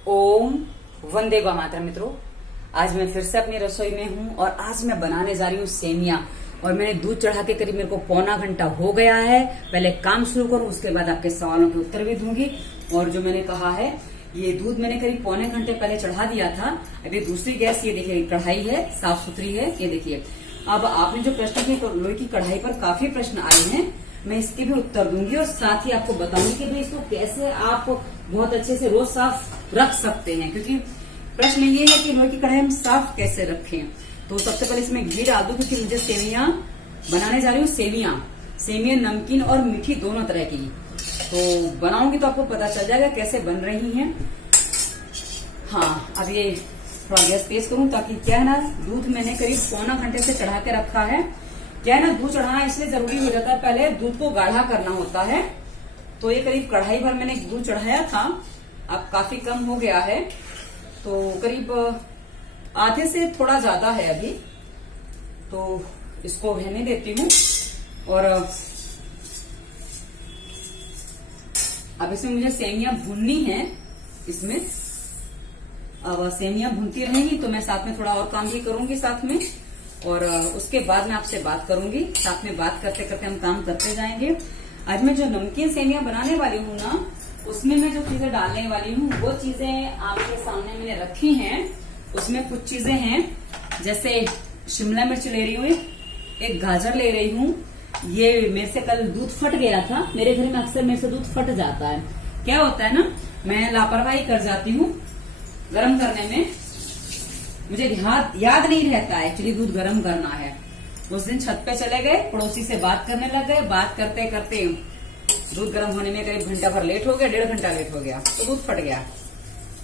ओम वंदे मातरम। मित्रों, आज मैं फिर से अपनी रसोई में हूँ और आज मैं बनाने जा रही हूँ सेमिया। और मैंने दूध चढ़ा के करीब मेरे को पौना घंटा हो गया है। पहले काम शुरू करूँ, उसके बाद आपके सवालों के उत्तर भी दूंगी। और जो मैंने कहा है, ये दूध मैंने करीब पौने घंटे पहले चढ़ा दिया था। अभी दूसरी गैस, ये देखिए कढ़ाई है, साफ सुथरी है, ये देखिए। अब आपने जो प्रश्न किए, लोहे की कढ़ाई पर काफी प्रश्न आए हैं, मैं इसके भी उत्तर दूंगी और साथ ही आपको बताऊंगी कि भाई इसको कैसे आप बहुत अच्छे से रोज साफ रख सकते हैं। क्योंकि प्रश्न ये है कि लोहे की कढ़ाई हम साफ कैसे रखें। तो सबसे पहले इसमें घी डाल दूं, क्योंकि मुझे सेवियां बनाने जा रही हूँ। सेवियां नमकीन और मीठी दोनों तरह की। तो बनाऊंगी तो आपको पता चल जाएगा कैसे बन रही हैं। हाँ, अब ये थोड़ा गैस तेज करूं, ताकि क्या है ना, दूध मैंने करीब पौना घंटे से चढ़ा के रखा है। क्या है ना, दूध चढ़ाना इसलिए जरूरी हो जाता है, पहले दूध को गाढ़ा करना होता है। तो ये करीब कढ़ाई भर मैंने दूध चढ़ाया था, अब काफी कम हो गया है, तो करीब आधे से थोड़ा ज्यादा है अभी। तो इसको रहने देती हूँ। और अब इसमें मुझे सेमियां भूननी है। इसमें अब सेमियां भूनती रहेंगी तो मैं साथ में थोड़ा और काम भी करूंगी साथ में। और उसके बाद मैं आपसे बात करूंगी, साथ में बात करते करते हम काम करते जाएंगे। आज मैं जो नमकीन सेमियां बनाने वाली हूँ ना, उसमें मैं जो चीजें डालने वाली हूँ वो चीजें आपके सामने मैंने रखी हैं। उसमें कुछ चीजें हैं, जैसे शिमला मिर्च ले रही हूँ, एक गाजर ले रही हूँ। ये मेरे से कल दूध फट गया था, मेरे घर में अक्सर मेरे से दूध फट जाता है। क्या होता है ना, मैं लापरवाही कर जाती हूँ गर्म करने में, मुझे याद नहीं रहता है एक्चुअली दूध गर्म करना है। उस दिन छत पे चले गए, पड़ोसी से बात करने लग गए, बात करते करते दूध गर्म होने में करीब घंटा भर लेट हो गया, 1.5 घंटा लेट हो गया, तो दूध फट गया।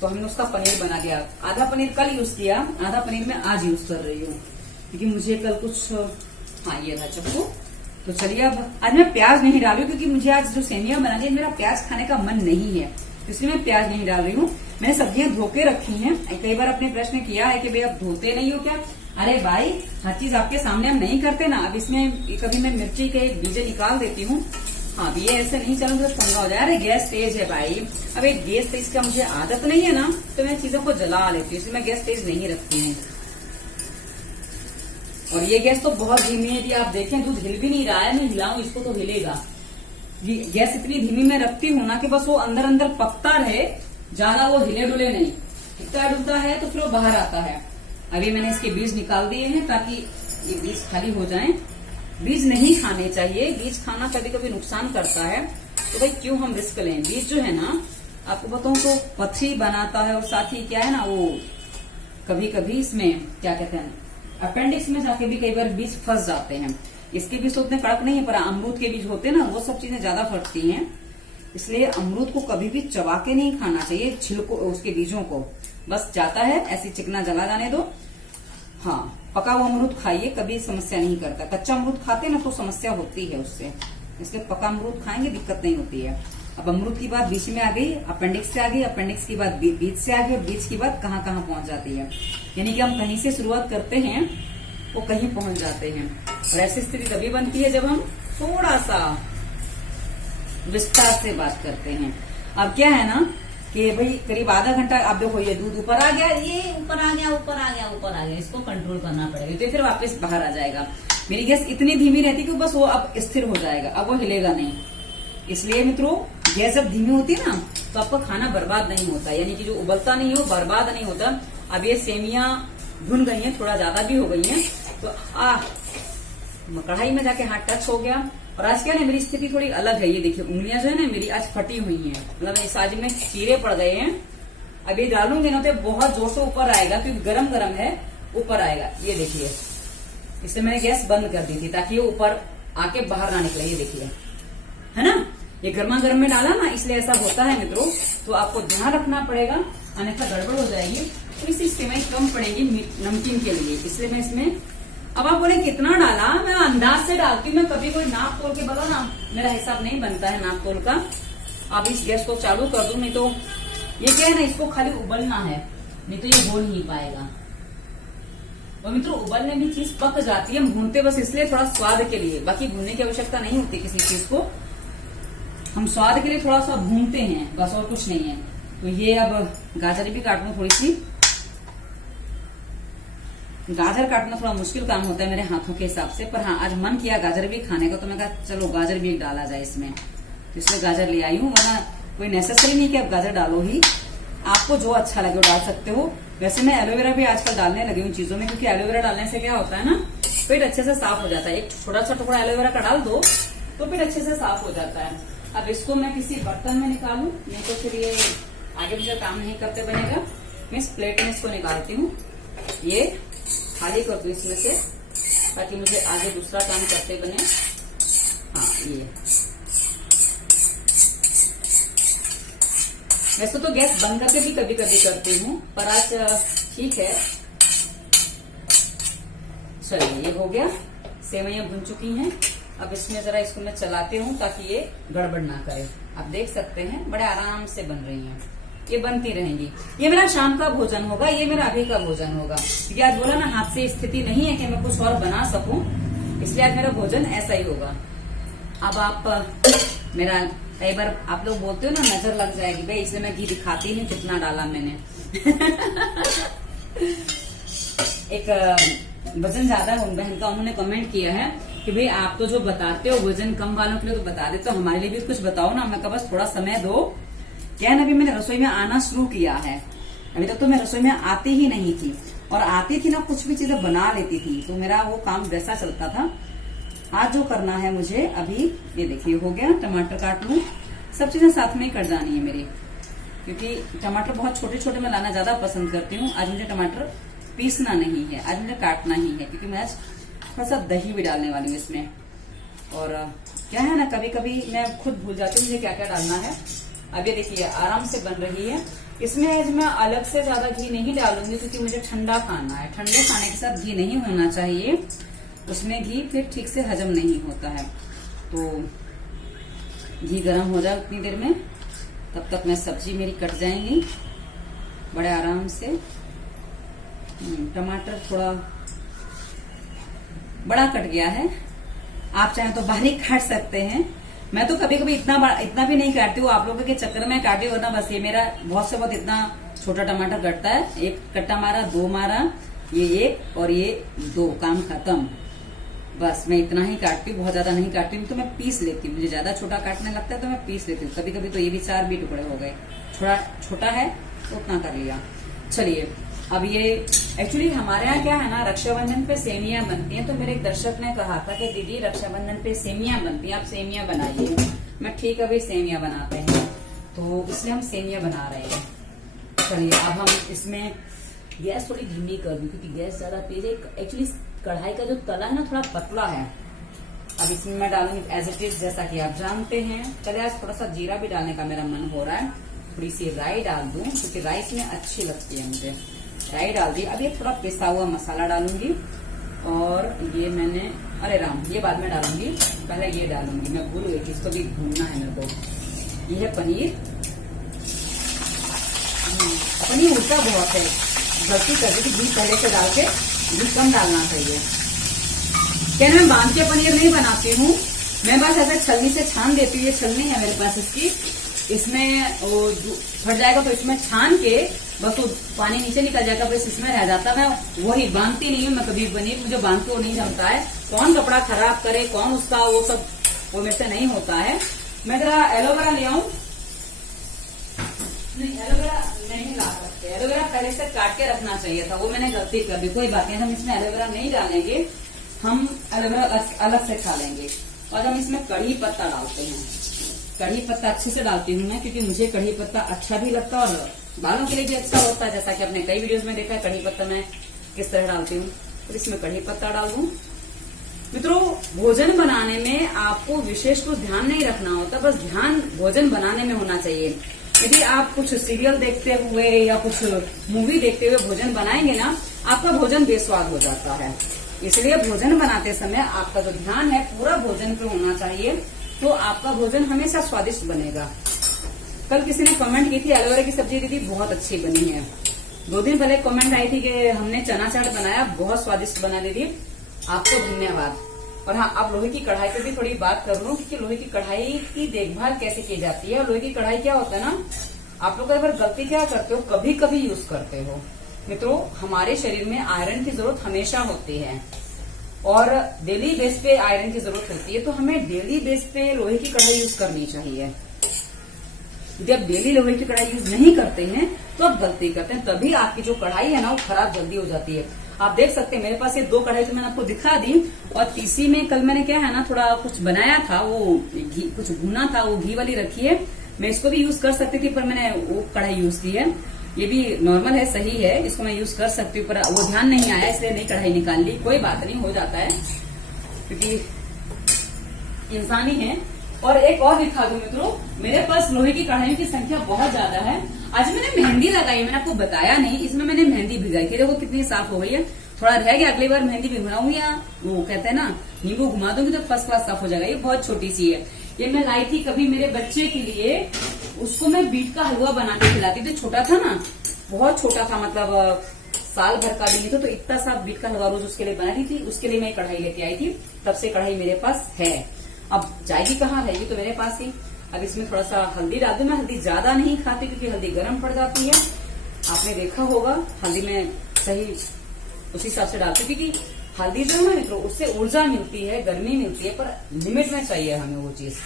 तो हमने उसका पनीर बना दिया। आधा पनीर कल यूज किया, आधा पनीर मैं आज यूज कर रही हूँ, क्योंकि मुझे कल कुछ, हाँ ये था चक्कू। तो चलिए, अब आज मैं प्याज नहीं डाल रही हूँ, क्योंकि मुझे आज जो सेमिया बना दी मेरा प्याज खाने का मन नहीं है, इसलिए मैं प्याज नहीं डाल रही हूँ। मैंने सब्जियां धो के रखी हैं। कई बार अपने प्रश्न किया है कि भाई आप धोते नहीं हो क्या? अरे भाई, हर चीज आपके सामने हम नहीं करते ना। अब इसमें कभी मैं मिर्ची के बीजे निकाल देती हूँ। हाँ, अब ये ऐसे नहीं चलो तो पंगा हो जाए। अरे गैस तेज है भाई, अब एक गैस तेज का मुझे आदत नहीं है ना, तो मैं चीजों को जला लेती हूँ, इसलिए मैं गैस तेज नहीं रखती हूँ। और ये गैस तो बहुत धीमी है। यदि आप देखें, दूध हिल भी नहीं रहा है, मैं हिलाऊं इसको तो हिलेगा। गैस इतनी धीमी में रखती हूँ ना कि बस वो अंदर अंदर पकता रहे, ज्यादा वो हिले डुले नहीं। हिलता डुलता है तो फिर वो बाहर आता है। अभी मैंने इसके बीज निकाल दिए हैं, ताकि ये बीज खाली हो जाएं। बीज नहीं खाने चाहिए, बीज खाना कभी कभी नुकसान करता है, तो भाई क्यों हम रिस्क लें। बीज जो है ना, आपको बताऊं तो पथरी बनाता है, और साथ ही क्या है ना, वो कभी कभी इसमें क्या कहते हैं, अपेंडिक्स में जाके भी कई बार बीज फंस जाते हैं। इसके बीज तो उतने कड़क नहीं है, पर अमरूद के बीज होते हैं ना, वो सब चीजें ज्यादा फटती हैं। इसलिए अमरूद को कभी भी चबा के नहीं खाना चाहिए, छिलको उसके बीजों को बस जाता है ऐसी चिकना जला जाने दो। हाँ, पका हुआ अमरूद खाइए, कभी समस्या नहीं करता। कच्चा अमरूद खाते ना तो समस्या होती है उससे, इसलिए पका अमरूद खाएंगे दिक्कत नहीं होती है। अब अमरूद की बात बीच में आ गई, अपेंडिक्स से आ गई, अपेंडिक्स की बात बीज से आ गई, बीज की बात कहाँ कहाँ पहुंच जाती है। यानी कि हम कहीं से शुरुआत करते हैं, वो कहीं पहुंच जाते हैं। और ऐसी स्थिति तभी बनती है जब हम थोड़ा सा विस्तार से बात करते हैं। अब क्या है ना कि भाई करीब आधा घंटा, आप देखो ये दूध ऊपर आ गया, ये ऊपर आ गया, ऊपर आ गया, ऊपर आ गया, इसको कंट्रोल करना पड़ेगा, तो फिर वापस बाहर आ जाएगा। मेरी गैस इतनी धीमी रहती है कि बस वो अब स्थिर हो जाएगा, अब वो हिलेगा नहीं। इसलिए मित्रों, गैस जब धीमी होती है ना, तो आपका खाना बर्बाद नहीं होता, यानी कि जो उबलता नहीं हो बर्बाद नहीं होता। अब ये सेमियां भुन गई हैं, थोड़ा ज्यादा भी हो गई हैं, तो कढ़ाई में जाके हाथ टच हो गया। और आज क्या है, मेरी स्थिति थोड़ी अलग है। ये देखिए, उंगलियां जो है ना मेरी आज फटी हुई हैं, मतलब इस आज में चीरे पड़ गए हैं। अब ये डालूंगी ना तो बहुत जोर से ऊपर आएगा, क्योंकि गरम गरम है, ऊपर आएगा। ये देखिए, इससे मैंने गैस बंद कर दी थी ताकि ये ऊपर आके बाहर ना निकले। ये देखिए, है ना, ये गर्मा गर्म में डाला ना, इसलिए ऐसा होता है मित्रों। तो आपको ध्यान रखना पड़ेगा, अन्यथा गड़बड़ हो जाएगी। तो इसी सेवई कम पड़ेगी नमकीन के लिए, इसलिए मैं इसमें, अब आप बोले कितना डाला, मैं अंदाज से डालती हूँ, मैं कभी कोई नाप तोल के बताओ ना, मेरा हिसाब नहीं बनता है नाप तोल का। अब इस गैस को चालू कर दूं, नहीं तो ये क्या है ना, इसको खाली उबलना है, नहीं तो ये हो नहीं पाएगा। और मित्रों, उबलने में चीज पक जाती है, हम भूनते बस इसलिए थोड़ा स्वाद के लिए, बाकी भूनने की आवश्यकता नहीं होती किसी चीज को। हम स्वाद के लिए थोड़ा सा भूनते हैं बस, और कुछ नहीं है। तो ये अब गाजर भी काटूं थोड़ी सी। गाजर काटना थोड़ा मुश्किल काम होता है मेरे हाथों के हिसाब से, पर हाँ आज मन किया गाजर भी खाने का, तो मैं कहा चलो गाजर भी एक डाला जाए इसमें, तो इसलिए गाजर ले आई हूँ। वरना कोई नेसेसरी नहीं कि आप गाजर डालो ही, आपको जो अच्छा लगे वो डाल सकते हो। वैसे मैं एलोवेरा भी आजकल डालने लगी हूँ चीजों में, क्योंकि एलोवेरा डालने से क्या होता है ना, पेट अच्छे से साफ हो जाता है। एक छोटा सा टुकड़ा एलोवेरा का डाल दो तो पेट अच्छे से साफ हो जाता है। अब इसको मैं किसी बर्तन में निकालूं, नहीं तो फिर ये आगे मुझे काम नहीं करते बनेगा। मैं इस प्लेट में इसको निकालती हूँ, ये खाली कर दूं इसमें से, ताकि मुझे आगे दूसरा काम करते बने। हाँ ये वैसे तो गैस बंद करके भी कभी कभी करती हूँ, पर आज ठीक है। चलिए ये हो गया, सेवइयां भुन चुकी हैं। अब इसमें जरा इसको मैं चलाती हूँ ताकि ये गड़बड़ ना करे। आप देख सकते हैं बड़े आराम से बन रही हैं, ये बनती रहेंगी। ये मेरा शाम का भोजन होगा, ये मेरा अभी का भोजन होगा, क्योंकि आज बोला ना हाथ से स्थिति नहीं है कि मैं कुछ और बना सकूं, इसलिए आज मेरा भोजन ऐसा ही होगा। अब आप मेरा कई बार आप लोग बोलते हो ना नजर लग जाएगी, भाई इसलिए मैं घी दिखाती नहीं कितना डाला मैंने। एक वजन ज्यादा है उन बहन का, उन्होंने कमेंट किया है कि भाई आप तो जो बताते हो वजन कम वालों के लिए तो बता देते हो, हमारे लिए भी कुछ बताओ ना। मैं कहा बस थोड़ा समय दो, क्या है ना, अभी मैंने रसोई में आना शुरू किया है। अभी तक तो मैं रसोई में आती ही नहीं थी, और आती थी ना कुछ भी चीजें बना लेती थी, तो मेरा वो काम वैसा चलता था। आज जो करना है मुझे अभी, ये देखिए हो गया, टमाटर काट लूं, सब चीजें साथ में ही कट जानी है मेरी, क्योंकि टमाटर बहुत छोटे छोटे मैं लाना ज्यादा पसंद करती हूँ। आज मुझे टमाटर पीसना नहीं है, आज मुझे काटना ही है, क्योंकि मैं आज थोड़ा सा दही भी डालने वाली हूँ इसमें। और क्या है ना, कभी कभी मैं खुद भूल जाती हूँ मुझे क्या क्या डालना है। अब ये देखिए आराम से बन रही है। इसमें आज मैं अलग से ज्यादा घी नहीं डालूंगी, क्योंकि मुझे ठंडा खाना है। ठंडे खाने के साथ घी नहीं होना चाहिए, उसमें घी फिर ठीक से हजम नहीं होता है। तो घी गर्म हो जाए उतनी देर में, तब तक मैं सब्जी मेरी कट जाएंगी बड़े आराम से। टमाटर थोड़ा बड़ा कट गया है, आप चाहें तो बारीक काट सकते हैं। मैं तो कभी कभी इतना भी नहीं काटती हूँ, आप लोगों के चक्कर में काटी, वरना बस ये मेरा बहुत से बहुत इतना छोटा टमाटर कटता है। एक कट्टा मारा, दो मारा, ये एक और ये दो, काम खत्म। बस मैं इतना ही काटती हूँ, बहुत ज्यादा नहीं काटती हूँ। तो मैं पीस लेती हूँ, मुझे ज्यादा छोटा काटने लगता है तो मैं पीस लेती हूँ। कभी कभी तो ये भी 4 भी टुकड़े हो गए, थोड़ा छोटा है तो उतना कर लिया। चलिए अब ये एक्चुअली हमारे यहाँ क्या है ना, रक्षाबंधन पे सेमियां बनती हैं। तो मेरे एक दर्शक ने कहा था कि दीदी रक्षाबंधन पे सेमियां बनती हैं, आप सेमियां बनाइए। मैं ठीक है भाई सेमियां बनाते हैं, तो इसलिए हम सेमियां बना रहे हैं। चलिए अब हम इसमें गैस थोड़ी धीमी कर दूं, क्योंकि गैस ज्यादा तेज है। एक्चुअली कढ़ाई का जो तला है ना थोड़ा पतला है। अब इसमें मैं डालूंगी एज इट इज, जैसा कि आप जानते हैं। चलिए आज थोड़ा सा जीरा भी डालने का मेरा मन हो रहा है, थोड़ी सी राई डाल दूं, क्योंकि राई इसमें अच्छी लगती है मुझे। राई डाल दी। अब ये थोड़ा पिसा हुआ मसाला डालूंगी, और ये मैंने, अरे राम, ये बाद में डालूंगी, पहले ये डालूंगी, मैं भूल गई थी, इसको भी भूनना है मेरे को। ये है पनीर। पनीर उल्टा बहुत है, गलती कर दी थी, घी पहले से डाल के, घी कम डालना चाहिए। क्या मैं बांध के पनीर नहीं बनाती हूँ, मैं बस ऐसे छलनी से छान देती हूँ। ये छलनी है मेरे पास इसकी, इसमें वो फट जाएगा तो इसमें छान के बस वो पानी नीचे निकल जाएगा, बस इसमें रह जाता है। वही बांधती नहीं हूँ मैं कभी पनीर, मुझे बांध के वो नहीं जमता है। कौन कपड़ा खराब करे, कौन उसका वो सब, वो मेरे से नहीं होता है। मैं जरा एलोवेरा ले आऊं, नहीं एलोवेरा नहीं ला सकते, एलोवेरा पहले से काट के रखना चाहिए था, वो मैंने गलती कर दी। कोई बात नहीं, हम इसमें एलोवेरा नहीं डालेंगे, हम एलोवेरा अलग से खा लेंगे। और हम इसमें कढ़ी पत्ता डालते हैं। कढ़ी पत्ता अच्छे से डालती हूँ मैं, क्योंकि मुझे कढ़ी पत्ता अच्छा भी लगता है और बालों के लिए भी अच्छा होता है। जैसा कि आपने कई वीडियोस में देखा है कढ़ी पत्ता मैं किस तरह डालती हूँ। तो इसमें कढ़ी पत्ता डाल दूं। मित्रों, भोजन बनाने में आपको विशेष कुछ ध्यान नहीं रखना होता, बस ध्यान भोजन बनाने में होना चाहिए। यदि आप कुछ सीरियल देखते हुए या कुछ मूवी देखते हुए भोजन बनाएंगे ना, आपका भोजन बेस्वाद हो जाता है। इसलिए भोजन बनाते समय आपका जो ध्यान है पूरा भोजन पे होना चाहिए, तो आपका भोजन हमेशा स्वादिष्ट बनेगा। कल किसी ने कमेंट की थी एलोवेरा की सब्जी दीदी बहुत अच्छी बनी है। 2 दिन पहले कमेंट आई थी कि हमने चना चाट बनाया, बहुत स्वादिष्ट बना दीदी, आपको धन्यवाद। और हाँ, अब लोहे की कढ़ाई पे भी थोड़ी बात कर लूं, क्योंकि लोहे की कढ़ाई की देखभाल कैसे की जाती है। और लोहे की कढ़ाई क्या होता है ना, आप लोग अगर गलती क्या करते हो, कभी कभी यूज करते हो। मित्रों, हमारे शरीर में आयरन की जरूरत हमेशा होती है और डेली बेस पे आयरन की जरूरत होती है, तो हमें डेली बेस पे लोहे की कढ़ाई यूज करनी चाहिए। यदि आप डेली लोहे की कढ़ाई यूज नहीं करते हैं तो आप गलती करते हैं, तभी आपकी जो कढ़ाई है ना वो खराब जल्दी हो जाती है। आप देख सकते हैं मेरे पास ये 2 कढ़ाई तो मैंने आपको दिखा दी, और तीसरी में कल मैंने क्या है ना थोड़ा कुछ बनाया था, वो घी कुछ भुना था, वो घी वाली रखी है। मैं इसको भी यूज कर सकती थी पर मैंने वो कढ़ाई यूज की है। ये भी नॉर्मल है, सही है, इसको मैं यूज कर सकती हूँ, पर वो ध्यान नहीं आया इसलिए नई कढ़ाई निकाल ली। कोई बात नहीं, हो जाता है क्योंकि इंसान ही है। और एक और दिखा दूं मित्रों, मेरे पास लोहे की कढ़ाइयों की संख्या बहुत ज्यादा है। आज मैंने मेहंदी लगाई, मैंने आपको बताया नहीं, इसमें मैंने मेहंदी भिगाई थी, देखो कितनी साफ हो गई है। थोड़ा रह गया, अगली बार मेहंदी भिगवाऊंगी या वो कहते हैं ना नींबू घुमा दूंगी तो फर्स्ट क्लास साफ हो जाएगा। ये बहुत छोटी सी है, ये मैं लाई थी कभी मेरे बच्चे के लिए, उसको मैं बीट का हलवा बना के खिलाती थी। छोटा था ना, बहुत छोटा था, मतलब साल भर का भी नहीं था, तो इतना सा बीट का हलवा रोज उसके लिए बनाती थी। उसके लिए मैं कढ़ाई लेके आई थी, तब से कढ़ाई मेरे पास है। अब जाएगी कहाँ, रहेगी तो मेरे पास ही। अब इसमें थोड़ा सा हल्दी डाल दूं, मैं हल्दी ज्यादा नहीं खाती क्योंकि हल्दी गर्म पड़ जाती है। आपने देखा होगा हल्दी में सही उसी हिसाब से डालती हूँ, क्योंकि हल्दी जो है ना मित्रों उससे ऊर्जा मिलती है, गर्मी मिलती है, पर लिमिट में चाहिए हमें वो चीज,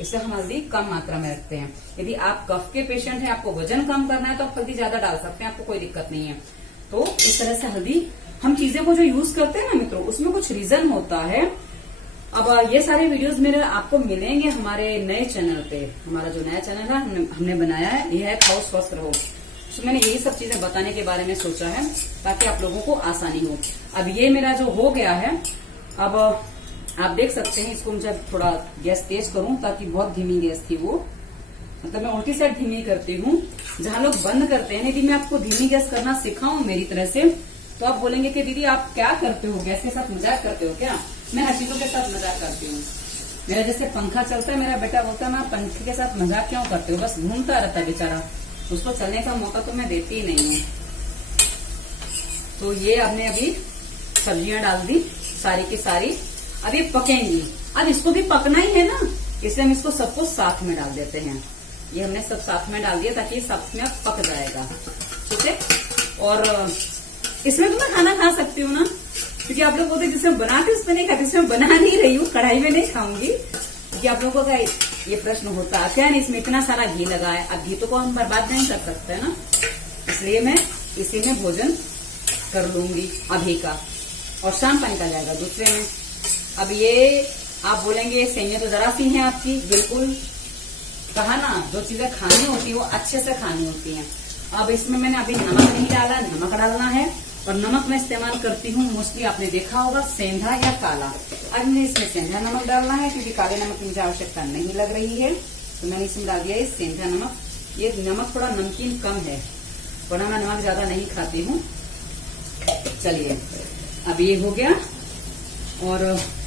इससे हम हल्दी कम मात्रा में रखते हैं। यदि आप कफ के पेशेंट हैं, आपको वजन कम करना है तो आप हल्दी ज्यादा डाल सकते हैं, आपको कोई दिक्कत नहीं है। तो इस तरह से हल्दी हम चीजें को जो यूज करते हैं ना मित्रों, उसमें कुछ रीजन होता है। अब ये सारे वीडियोस मेरे आपको मिलेंगे हमारे नए चैनल पे। हमारा जो नया चैनल है हमने बनाया है, यह है खाओ स्वस्थ रहो। तो मैंने यही सब चीजें बताने के बारे में सोचा है ताकि आप लोगों को आसानी हो। अब ये मेरा जो हो गया है, अब आप देख सकते हैं, इसको मुझे थोड़ा गैस तेज करूं ताकि बहुत धीमी गैस थी वो, मतलब मैं उल्टी साइड धीमी करती हूँ। जहां लोग बंद करते हैं, यदि मैं आपको धीमी गैस करना सिखाऊं मेरी तरह से, तो आप बोलेंगे कि दीदी आप क्या करते हो, गैस के साथ मजाक करते हो क्या? मैं हर चीजों के साथ मजाक करती हूँ। मेरा जैसे पंखा चलता है, मेरा बेटा बोलता है मैं पंखे के साथ मजाक क्यों करते हो, बस घूमता रहता है बेचारा, उसको चलने का मौका तो मैं देती ही नहीं हूँ। तो ये हमने अभी सब्जियां डाल दी सारी की सारी, अब ये पकेंगी। अब इसको भी पकना ही है ना, इसलिए हम इसको सबको साथ में डाल देते हैं। ये हमने सब साथ में डाल दिया ताकि साथ में पक जाएगा, ठीक है। और इसमें तो मैं खाना खा सकती हूँ ना, क्योंकि आप लोग बोलते जिसमें बनाते उसमें नहीं खाती, इसमें बना नहीं रही हूँ, कढ़ाई में नहीं खाऊंगी। क्योंकि आप लोगों का ये प्रश्न होता है क्या नहीं इसमें इतना सारा घी लगा है, अब घी तो को हम बर्बाद नहीं कर सकते ना, इसलिए मैं इसी में भोजन कर लूंगी अभी का, और शाम का निकल जाएगा दूसरे में। अब ये आप बोलेंगे सेवियां तो जरा सी हैं आपकी, बिल्कुल कहा ना, जो चीजें खानी होती है वो अच्छे से खानी होती हैं। अब इसमें मैंने अभी नमक नहीं डाला, नमक डालना है, और नमक मैं इस्तेमाल करती हूँ मोस्टली, आपने देखा होगा सेंधा या काला। अब मैंने इसमें सेंधा नमक डालना है क्योंकि काले नमक की मुझे आवश्यकता नहीं लग रही है, तो मैंने इसमें डाल दिया है सेंधा नमक। ये नमक थोड़ा नमकीन कम है, वरना मैं नमक ज्यादा नहीं खाती हूँ। चलिए अब ये हो गया। और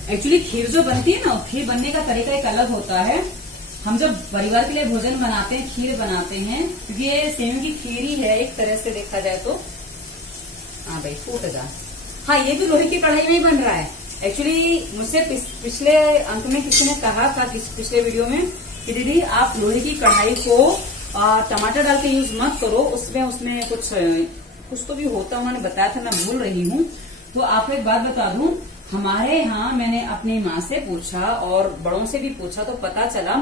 एक्चुअली खीर जो बनती है ना, खीर बनने का तरीका एक अलग होता है। हम जब परिवार के लिए भोजन बनाते हैं, खीर बनाते हैं, क्योंकि ये सेव की खीर ही है एक तरह से देखा जाए तो। हाँ भाई फूट जा, हाँ ये भी लोहे की कढ़ाई में ही बन रहा है। एक्चुअली मुझसे पिछले अंक में किसी ने कहा था, पिछले वीडियो में, कि दीदी आप लोहे की कढ़ाई को टमाटर डाल के यूज मत करो, उसमें कुछ तो भी होता, उन्होंने बताया था, मैं भूल रही हूँ। तो आपको एक बात बता दूं, हमारे यहाँ मैंने अपनी माँ से पूछा और बड़ों से भी पूछा, तो पता चला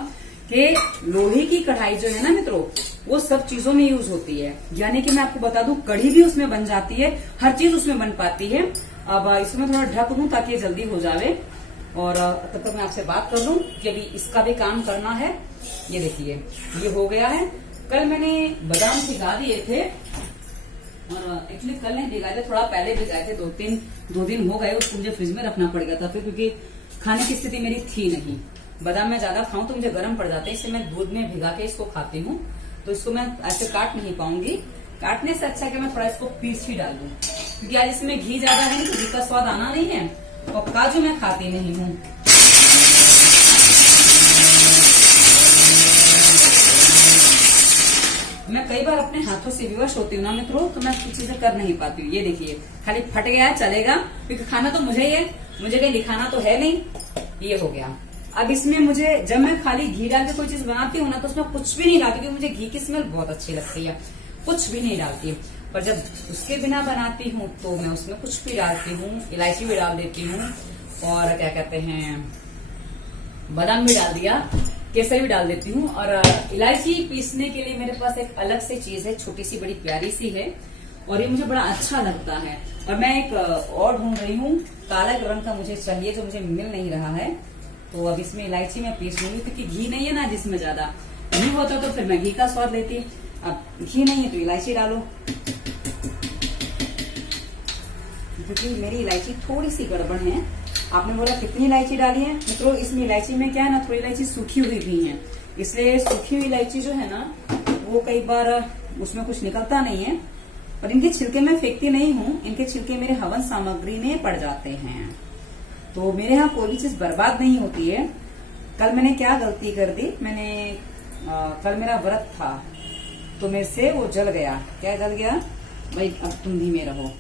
कि लोहे की कढ़ाई जो है ना मित्रों, वो सब चीजों में यूज होती है। यानी कि मैं आपको बता दूं, कढ़ी भी उसमें बन जाती है, हर चीज उसमें बन पाती है। अब इसमें थोड़ा ढक दूं ताकि ये जल्दी हो जावे, और तब तक मैं आपसे बात कर लूं कि अभी इसका भी काम करना है। ये देखिए ये हो गया है। कल मैंने बादाम भिगा दिए थे, और एक्चुअली कल नहीं भिगाए थे, थोड़ा पहले भिगाए थे, 2 दिन हो गए। उसको मुझे फ्रिज में रखना पड़ गया था फिर, क्योंकि खाने की स्थिति मेरी थी नहीं। बादाम मैं ज्यादा खाऊं तो मुझे गर्म पड़ जाते हैं, इसलिए मैं दूध में भिगा के इसको खाती हूँ। तो इसको मैं ऐसे काट नहीं पाऊंगी, काटने से अच्छा कि मैं थोड़ा इसको पीस ही डाल दूं, क्योंकि आज इसमें घी ज्यादा है तो घी का स्वाद आना नहीं है, और काजू मैं खाती नहीं हूँ। मैं कई बार अपने हाथों से विवश होती हूँ ना मित्रों, तो मैं कुछ चीजें कर नहीं पाती हूँ। ये देखिए खाली फट गया चलेगा, क्योंकि खाना तो मुझे ही है, मुझे कहीं दिखाना तो है नहीं। ये हो गया, अब इसमें मुझे जब मैं खाली घी डाल के कोई चीज बनाती हूँ ना तो उसमें कुछ भी नहीं डालती, क्योंकि मुझे घी की स्मेल बहुत अच्छी लगती है, कुछ भी नहीं डालती। पर जब उसके बिना बनाती हूँ तो मैं उसमें कुछ भी डालती हूँ, इलायची भी डाल देती हूँ, और क्या कहते हैं बादाम भी डाल दिया, केसर भी डाल देती हूँ। और इलायची पीसने के लिए मेरे पास एक अलग से चीज है, छोटी सी बड़ी प्यारी सी है, और ये मुझे बड़ा अच्छा लगता है। और मैं एक और ढूंढ रही हूँ, काला रंग का मुझे चाहिए, जो मुझे मिल नहीं रहा है। तो अब इसमें इलायची मैं पीस लूंगी, क्योंकि घी नहीं है ना जिसमें ज्यादा, घी होता तो फिर मैं घी का स्वाद लेती, अब घी नहीं है तो इलायची डालो। क्योंकि मेरी इलायची थोड़ी सी गड़बड़ है। आपने बोला कितनी इलायची डाली है मित्रों, इसमें इलायची में क्या है ना, थोड़ी इलायची सूखी हुई भी है, इसलिए सूखी हुई इलायची जो है ना वो कई बार उसमें कुछ निकलता नहीं है। और इनके छिलके मैं फेंकती नहीं हूँ, इनके छिलके मेरे हवन सामग्री में पड़ जाते हैं, तो मेरे यहाँ कोई भी चीज बर्बाद नहीं होती है। कल मैंने क्या गलती कर दी, मैंने कल मेरा व्रत था तो मेरे से वो जल गया। क्या जल गया भाई, अब तुम धीमे रहो,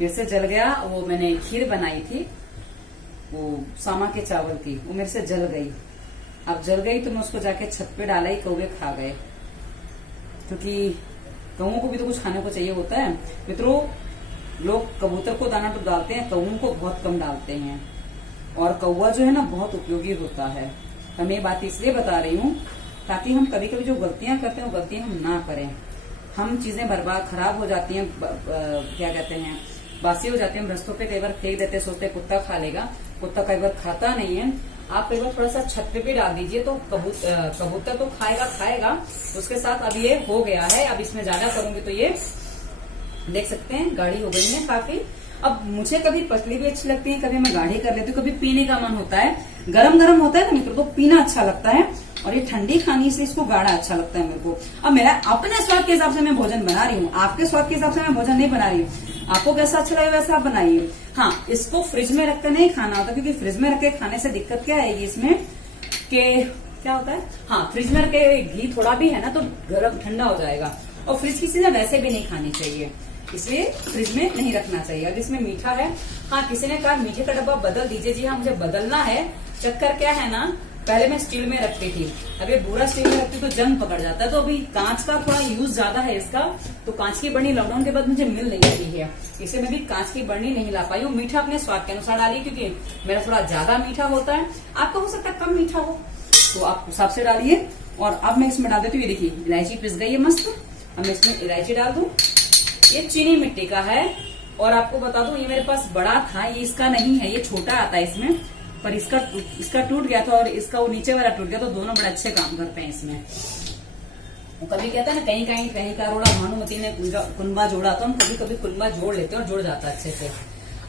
मेरे से जल गया। वो मैंने खीर बनाई थी, वो सामा के चावल की, वो मेरे से जल गई। अब जल गई तो मैं उसको जाके छत पे डाला ही, कौवे खा गए, क्योंकि कौओं को भी तो कुछ खाने को चाहिए होता है। मित्रों, लोग कबूतर को दाना तो डालते हैं, कौओं को बहुत कम डालते हैं, और कौवा जो है ना बहुत उपयोगी होता है। मैं ये बात इसलिए बता रही हूँ ताकि हम कभी कभी जो गलतियां करते हैं वो गलतियां हम ना करें। हम चीजें बर्बाद खराब हो जाती हैं, क्या कहते हैं बासी हो जाती है, हम रस्तों पे कई बार फेंक देते हैं, सोचते हैं कुत्ता खा लेगा, कुत्ता कई बार खाता नहीं है। आप कई बार थोड़ा सा छत पे भी डाल दीजिए तो कबूतर तो खाएगा। उसके साथ अब ये हो गया है, अब इसमें ज्यादा करूंगी तो ये देख सकते हैं गाढ़ी हो गई है काफी। अब मुझे कभी पतली भी अच्छी लगती है, कभी मैं गाढ़ी कर लेती हूँ, कभी पीने का मन होता है, गरम गरम होता है ना मित्रों तो पीना अच्छा लगता है, और ये ठंडी खाने से इसको गाढ़ा अच्छा लगता है मेरे को। अब मेरा अपने स्वाद के हिसाब से मैं भोजन बना रही हूँ, आपके स्वाद के हिसाब से मैं भोजन नहीं बना रही हूँ। आपको कैसा अच्छा लगे वैसा आप बनाइए। हाँ, इसको फ्रिज में रखकर नहीं खाना होता, क्योंकि फ्रिज में रख के खाने से दिक्कत क्या है इसमें कि क्या होता है, हाँ फ्रिज में रख के घी थोड़ा भी है ना तो गर्म ठंडा हो जाएगा, और फ्रिज की चीजें वैसे भी नहीं खानी चाहिए, इसलिए फ्रिज में नहीं रखना चाहिए। अब इसमें मीठा है, हाँ किसी ने कहा मीठे का डब्बा बदल दीजिए, जी हाँ मुझे बदलना है। चक्कर क्या है ना, पहले मैं स्टील में रखती थी, अब ये पूरा स्टील में रखती तो जंग पकड़ जाता है, तो अभी कांच का थोड़ा यूज ज्यादा है इसका, तो कांच की बर्नी लॉकडाउन के बाद मुझे मिल नहीं रही है, इसलिए मैं भी कांच की बर्नी नहीं ला पाई हूँ। मीठा अपने स्वाद के अनुसार डालिए, क्योंकि मेरा थोड़ा ज्यादा मीठा होता है, आपका हो सकता है कम मीठा हो, तो आप हिसाब से डालिए। और अब मैं इसमें डाल देती हूँ, ये देखिए इलायची पिस गई है मस्त, अब मैं इसमें इलायची डाल दूं। ये चीनी मिट्टी का है, और आपको बता दूं ये मेरे पास बड़ा था, ये इसका नहीं है, ये छोटा आता है इसमें, पर इसका टूट गया था और इसका वो नीचे वाला टूट गया, तो दोनों बड़े अच्छे काम करते हैं इसमें। वो कभी कहता है ना कहीं का रोड़ा भानुमती ने कुंबा जोड़ा, तो हम कभी कभी कुंबा जोड़ लेते हैं और जुड़ जाता है अच्छे से।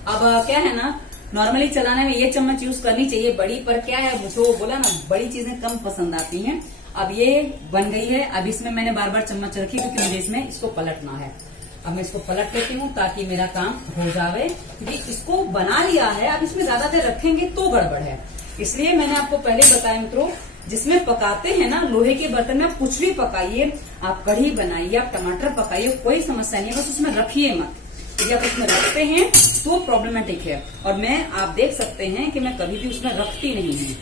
अब क्या है ना, नॉर्मली चलाने में ये चम्मच यूज करनी चाहिए बड़ी, पर क्या है मुझे बोला ना बड़ी चीजें कम पसंद आती हैं। अब ये बन गई है, अब इसमें मैंने बार बार चम्मच रखी क्योंकि मुझे इसमें इसको पलटना है। अब मैं इसको पलट लेती हूँ ताकि मेरा काम हो जावे, क्योंकि इसको बना लिया है, अब इसमें ज्यादा देर रखेंगे तो गड़बड़ है, इसलिए मैंने आपको पहले बताया मित्रों, जिसमें पकाते हैं ना लोहे के बर्तन में, आप कुछ भी पकाइए, आप कढ़ी बनाइए, आप टमाटर पकाइए, कोई समस्या नहीं है, बस उसमें रखिए मत। यदि आप उसमें रखते हैं तो प्रॉब्लमेटिक है, और मैं आप देख सकते हैं कि मैं कभी भी उसमें रखती नहीं हूँ,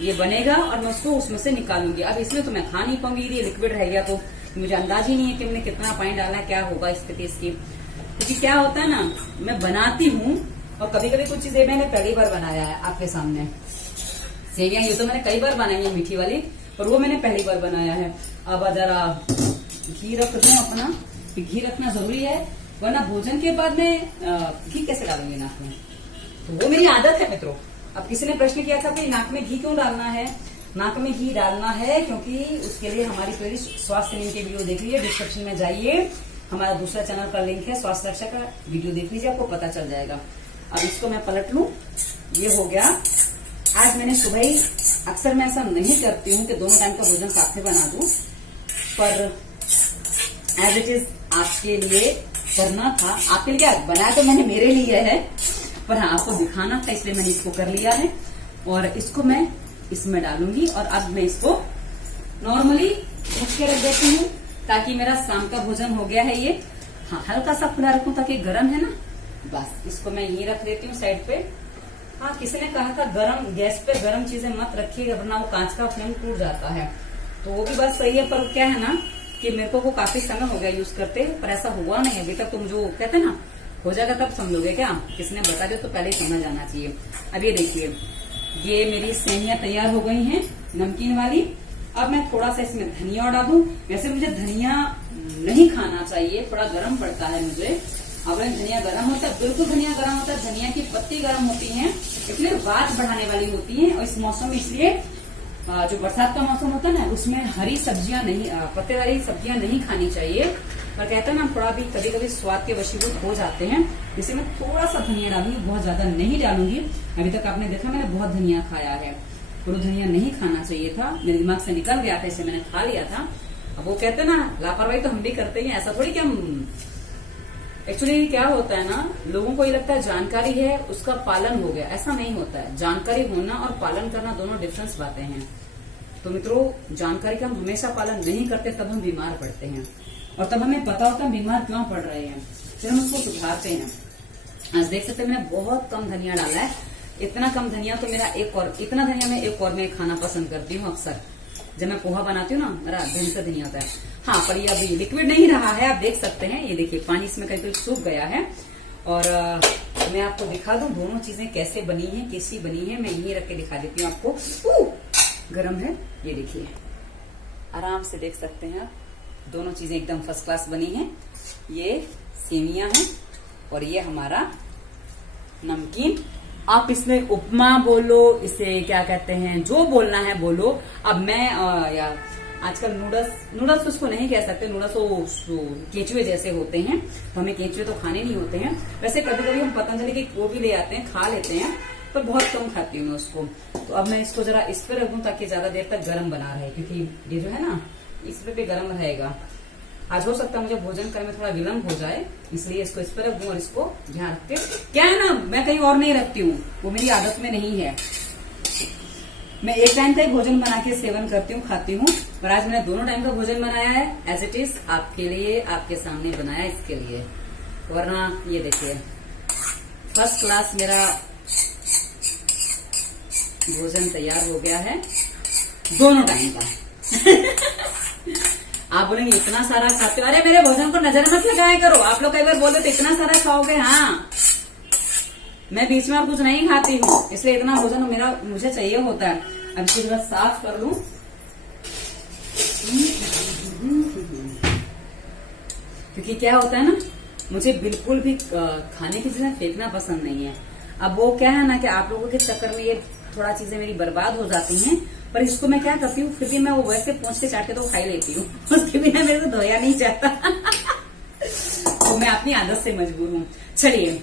ये बनेगा और मैं उसको उसमें से निकालूंगी। अब इसमें तो मैं खा नहीं पाऊंगी, यदि लिक्विड रह गया तो मुझे अंदाज ही नहीं है कि मैंने कितना पानी डाला है, क्या होगा स्थिति इसकी। क्योंकि क्या होता है ना, मैं बनाती हूँ और कभी कभी कुछ चीजें मैंने पहली बार बनाया है आपके सामने, सेवियां ये तो मैंने कई बार बनाई है मीठी वाली, पर वो मैंने पहली बार बनाया है। अब जरा घी रख दूं अपना, घी रखना जरूरी है, वरना भोजन के बाद में घी कैसे डालूंगी नाक में, तो वो मेरी आदत है मित्रों। अब किसी ने प्रश्न किया था कि नाक में घी क्यों डालना है, नाक में घी डालना है क्योंकि उसके लिए हमारी पूरी स्वास्थ्य लिंक की वीडियो देख लीजिए, डिस्क्रिप्शन में जाइए, हमारा दूसरा चैनल का लिंक है स्वास्थ्य रक्षा का, वीडियो देख लीजिए, आपको पता चल जाएगा। अब इसको मैं पलट लूं, ये हो गया। आज मैंने सुबह ही, अक्सर मैं ऐसा नहीं करती हूँ कि दोनों टाइम का भोजन साथ में बना दूं, पर एज इट इज आपके लिए करना था, आपके लिए क्या बनाया तो मैंने मेरे लिए है, पर हाँ आपको दिखाना था इसलिए मैंने इसको कर लिया है। और इसको मैं इसमें डालूंगी, और अब मैं इसको नॉर्मली ढक के रख देती हूँ ताकि मेरा शाम का भोजन हो गया है ये। हाँ हल्का सा खुला रखूं ताकि गर्म है ना, बस इसको मैं यहीं रख देती हूँ साइड पे। हाँ, किसी ने कहा था गरम गैस पे गरम चीजें मत रखिए वरना वो कांच का फ्लेम टूट जाता है, तो वो भी बात सही है। पर क्या है ना कि मेरे को वो काफी समय हो गया यूज करते, पर ऐसा हुआ नहीं अभी तक। तुम जो कहते ना हो जाएगा तब समझोगे क्या, किसी ने बता दिया तो पहले ही समझ आना चाहिए। अब ये देखिए, ये मेरी सेवइयां तैयार हो गई हैं नमकीन वाली। अब मैं थोड़ा सा इसमें धनिया डालूं। वैसे मुझे धनिया नहीं खाना चाहिए, थोड़ा गर्म पड़ता है मुझे। अब धनिया गर्म होता है, बिल्कुल धनिया गर्म होता है, धनिया की पत्ती गर्म होती है, इसलिए बात बढ़ाने वाली होती है। और इस मौसम में इसलिए जो बरसात का मौसम होता है ना, उसमें हरी सब्जियां नहीं, पत्ते वाली सब्जियां नहीं खानी चाहिए। पर कहते हैं ना, थोड़ा भी कभी कभी स्वाद के वशीभूत हो जाते हैं, इसे मैं थोड़ा सा धनिया डालूंगी, बहुत ज्यादा नहीं डालूंगी। अभी तक आपने देखा मैंने बहुत धनिया खाया है, पूरा धनिया नहीं खाना चाहिए था, मेरे दिमाग से निकल गया था, इसे मैंने खा लिया था। अब वो कहते हैं ना, लापरवाही तो हम भी करते हैं, ऐसा थोड़ी कि हम एक्चुअली क्या होता है ना, लोगों को ये लगता है जानकारी है उसका पालन हो गया, ऐसा नहीं होता है। जानकारी होना और पालन करना दोनों डिफरेंस बातें हैं। तो मित्रों, जानकारी का हम हमेशा पालन नहीं करते, तब हम बीमार पड़ते हैं, और तब हमें पता होता है बीमार क्यों पड़ रहे हैं, फिर हम उसको सुधारते हैं। आज देख सकते हैं मैंने बहुत कम धनिया डाला है, इतना कम धनिया तो मेरा इतना धनिया मैं एक और में खाना पसंद करती हूँ अक्सर। जब मैं पोहा बनाती हूँ ना, मेरा ढंग से धनिया होता है। हाँ, पर ये अभी लिक्विड नहीं रहा है, आप देख सकते हैं। ये देखिए पानी इसमें कहीं सूख गया है। और मैं आपको दिखा दूं दोनों चीजें कैसे बनी है, कैसी बनी है। मैं यही रख के दिखा देती हूँ आपको। गरम है, ये देखिए, आराम से देख सकते हैं आप, दोनों चीजें एकदम फर्स्ट क्लास बनी है। ये सेवियां हैं और ये हमारा नमकीन। आप इसमें उपमा बोलो, इसे क्या कहते हैं, जो बोलना है बोलो। अब मैं आजकल नूडल्स उसको नहीं कह सकते, नूडल्स वो केचुए जैसे होते हैं, तो हमें केचुए तो खाने नहीं होते हैं। वैसे कभी कभी हम पतंजलि के वो भी ले आते हैं, खा लेते हैं, पर बहुत कम खाती हूँ मैं उसको। तो अब मैं इसको जरा इस पर रख दूं ताकि ज्यादा देर तक गर्म बना रहे, क्योंकि ये जो है ना इस पे भी गर्म रहेगा। आज हो सकता है मुझे भोजन करने में थोड़ा विलम्ब हो जाए, इसलिए इसको इस पर रख दूं और इसको ध्यान रखते। क्या है ना, मैं कहीं और नहीं रखती हूँ, वो मेरी आदत में नहीं है। मैं एक टाइम का ही भोजन बना के सेवन करती हूँ, खाती हूँ, पर आज मैंने दोनों टाइम का भोजन बनाया है, एज इट इज आपके लिए, आपके सामने बनाया इसके लिए। वरना ये देखिए फर्स्ट क्लास मेरा भोजन तैयार हो गया है दोनों टाइम का। आप बोलेंगे इतना सारा खाते हो, अरे मेरे भोजन को नजर मत लगाया करो। आप लोग कई बार बोलते तो इतना सारा खाओगे, हाँ मैं बीच में और कुछ नहीं खाती हूँ, इसलिए इतना भोजन मुझे चाहिए होता है। अब इसको जरा साफ कर लूं, क्योंकि क्या होता है ना, मुझे बिल्कुल भी खाने की चीजें फेंकना पसंद नहीं है। अब वो क्या है ना कि आप लोगों के चक्कर में ये थोड़ा चीजें मेरी बर्बाद हो जाती हैं, पर इसको मैं क्या करती हूँ, फिर भी मैं वो वैसे पहुंच के चाट के तो खा ही लेती हूँ, उसके बिना मेरे को धोया नहीं जाता। तो मैं अपनी आदत से मजबूर हूँ। चलिए,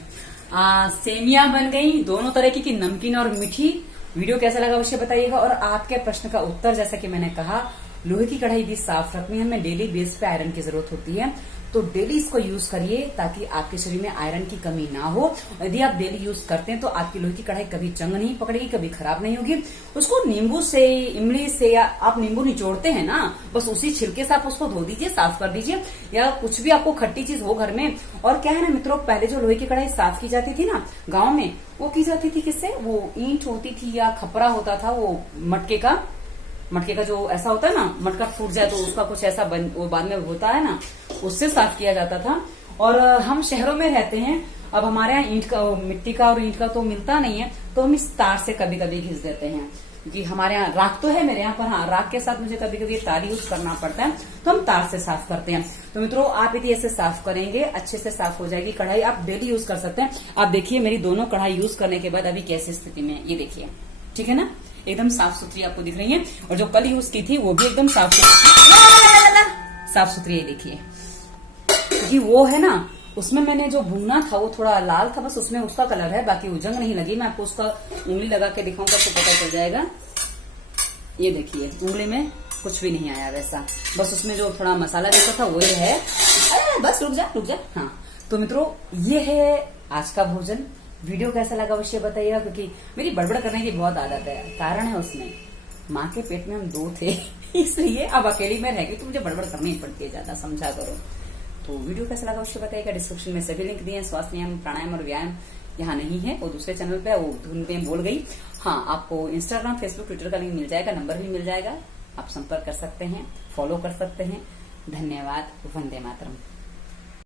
सेमियां बन गई दोनों तरह की नमकीन और मीठी। वीडियो कैसा लगा अवश्य बताइएगा। और आपके प्रश्न का उत्तर, जैसा कि मैंने कहा, लोहे की कढ़ाई भी साफ रखनी है, हमें डेली बेस पे आयरन की जरूरत होती है, तो डेली इसको यूज करिए ताकि आपके शरीर में आयरन की कमी ना हो। यदि आप डेली यूज करते हैं तो आपकी लोहे की कढ़ाई कभी जंग नहीं पकड़ेगी, कभी खराब नहीं होगी। उसको नींबू से, इमली से, या आप नींबू निचोड़ते हैं ना, बस उसी छिलके से आप उसको धो दीजिए, साफ कर दीजिए, या कुछ भी आपको खट्टी चीज हो घर में। और क्या है ना मित्रों, पहले जो लोहे की कढ़ाई साफ की जाती थी ना गाँव में, वो की जाती थी किससे, वो ईंट होती थी या खपरा होता था, वो मटके का जो ऐसा होता है ना, मटका फूट जाए तो उसका कुछ ऐसा वो बाद में होता है ना, उससे साफ किया जाता था। और हम शहरों में रहते हैं, अब हमारे यहाँ ईंट का, मिट्टी का और ईंट का तो मिलता नहीं है, तो हम इस तार से कभी कभी घिस देते हैं, क्योंकि हमारे यहाँ राख तो है मेरे यहाँ पर, हाँ राख के साथ मुझे कभी कभी तार यूज करना पड़ता है, तो हम तार से साफ करते हैं। तो मित्रों, आप यदि ऐसे साफ करेंगे अच्छे से साफ हो जाएगी कढ़ाई, आप डेली यूज कर सकते हैं। आप देखिए मेरी दोनों कढ़ाई यूज करने के बाद अभी कैसी स्थिति में, ये देखिए, ठीक है ना, एकदम साफ सुथरी आपको दिख रही है। और जो कल यूज की थी वो भी एकदम साफ सुथरी है, देखिए, क्योंकि वो है ना, उसमें मैंने जो भुना था वो थोड़ा लाल था, बस उसमें उसका कलर है, बाकी वो जंग नहीं लगी। मैं आपको उसका उंगली लगा के दिखाऊंगा तो पता चल जाएगा। ये देखिए, उंगली में कुछ भी नहीं आया वैसा, बस उसमें जो थोड़ा मसाला जैसा था वही है। बस रुक जा। हाँ, तो मित्रों, ये है आज का भोजन। वीडियो कैसा लगा अवश्य बताइएगा, क्योंकि मेरी बड़बड़ करने की बहुत आदत है। कारण है उसमें, माँ के पेट में हम 2 थे, इसलिए अब अकेली में रह गई तो मुझे बड़बड़ करनी ही पड़ती है, ज्यादा समझा करो। तो वीडियो कैसा लगा अवश्य बताइएगा। डिस्क्रिप्शन में सभी लिंक दिए हैं, स्वास्थ्य नियम, प्राणायाम और व्यायाम यहाँ नहीं है, वो दूसरे चैनल पे है, वो धुन में बोल गई। हाँ, आपको इंस्टाग्राम, फेसबुक, ट्विटर का लिंक मिल जाएगा, नंबर भी मिल जाएगा, आप संपर्क कर सकते हैं, फॉलो कर सकते हैं। धन्यवाद। वंदे मातरम।